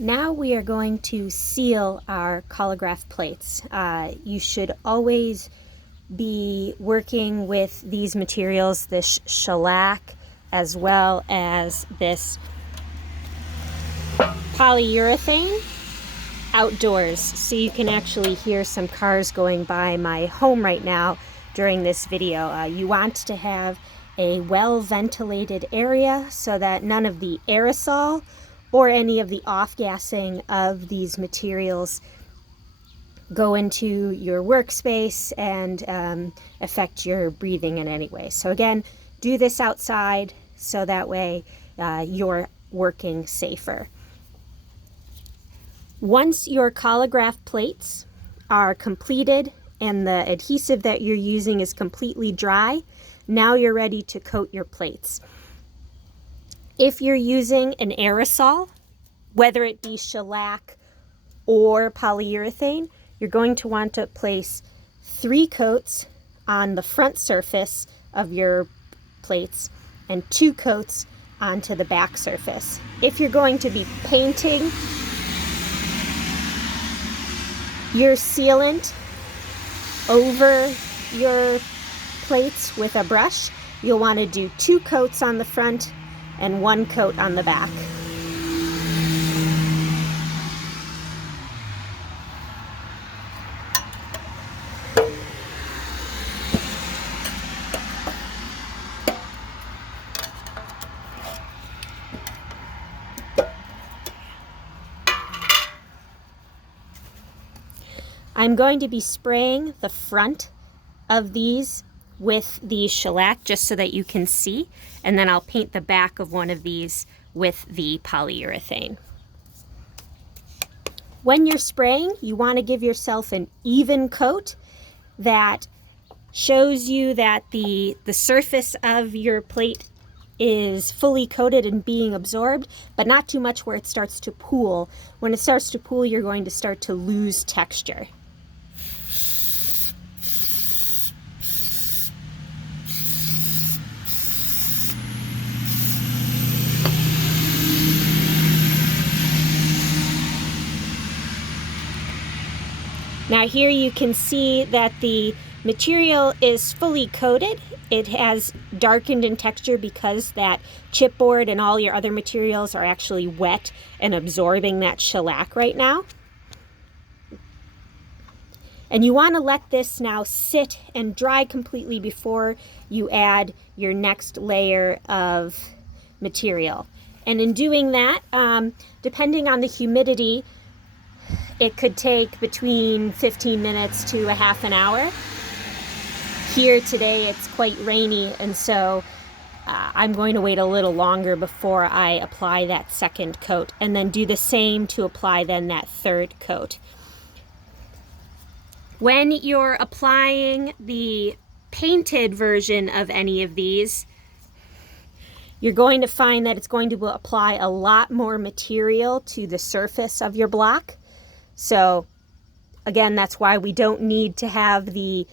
Now we are going to seal our Collagraph plates. You should always be working with these materials, this shellac as well as this polyurethane, outdoors, so you can actually hear some cars going by my home right now during this video. You want to have a well-ventilated area so that none of the aerosol or any of the off-gassing of these materials go into your workspace and affect your breathing in any way. So again, do this outside so that way you're working safer. Once your Collagraph plates are completed and the adhesive that you're using is completely dry, now you're ready to coat your plates. If you're using an aerosol, whether it be shellac or polyurethane, you're going to want to place 3 coats on the front surface of your plates and 2 coats onto the back surface. If you're going to be painting your sealant over your plates with a brush, you'll want to do 2 coats on the front and 1 coat on the back. I'm going to be spraying the front of these with the shellac just so that you can see, and then I'll paint the back of one of these with the polyurethane. When you're spraying, you want to give yourself an even coat that shows you that the surface of your plate is fully coated and being absorbed, but not too much where it starts to pool. When it starts to pool, you're going to start to lose texture. Now here you can see that the material is fully coated. It has darkened in texture because that chipboard and all your other materials are actually wet and absorbing that shellac right now. And you want to let this now sit and dry completely before you add your next layer of material. And in doing that, depending on the humidity, it could take between 15 minutes to a half an hour. Here today it's quite rainy, and so I'm going to wait a little longer before I apply that second coat, and then do the same to apply then that third coat. When you're applying the painted version of any of these, you're going to find that it's going to apply a lot more material to the surface of your block. So again, that's why we don't need to have the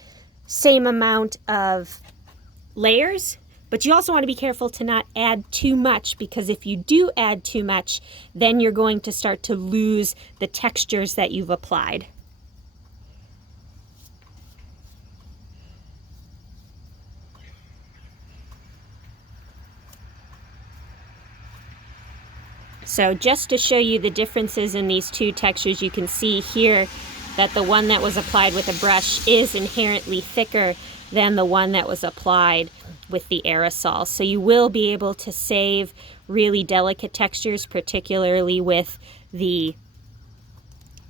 same amount of layers, but you also want to be careful to not add too much, because if you do add too much, then you're going to start to lose the textures that you've applied. So just to show you the differences in these two textures, you can see here that the one that was applied with a brush is inherently thicker than the one that was applied with the aerosol. So you will be able to save really delicate textures, particularly with the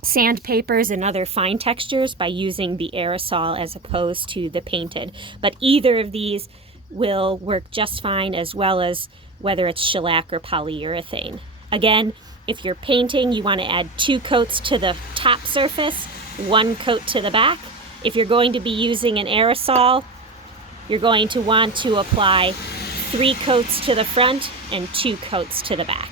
sandpapers and other fine textures, by using the aerosol as opposed to the painted. But either of these will work just fine, as well as whether it's shellac or polyurethane. Again, if you're painting, you want to add 2 coats to the top surface, 1 coat to the back. If you're going to be using an aerosol, you're going to want to apply 3 coats to the front and 2 coats to the back.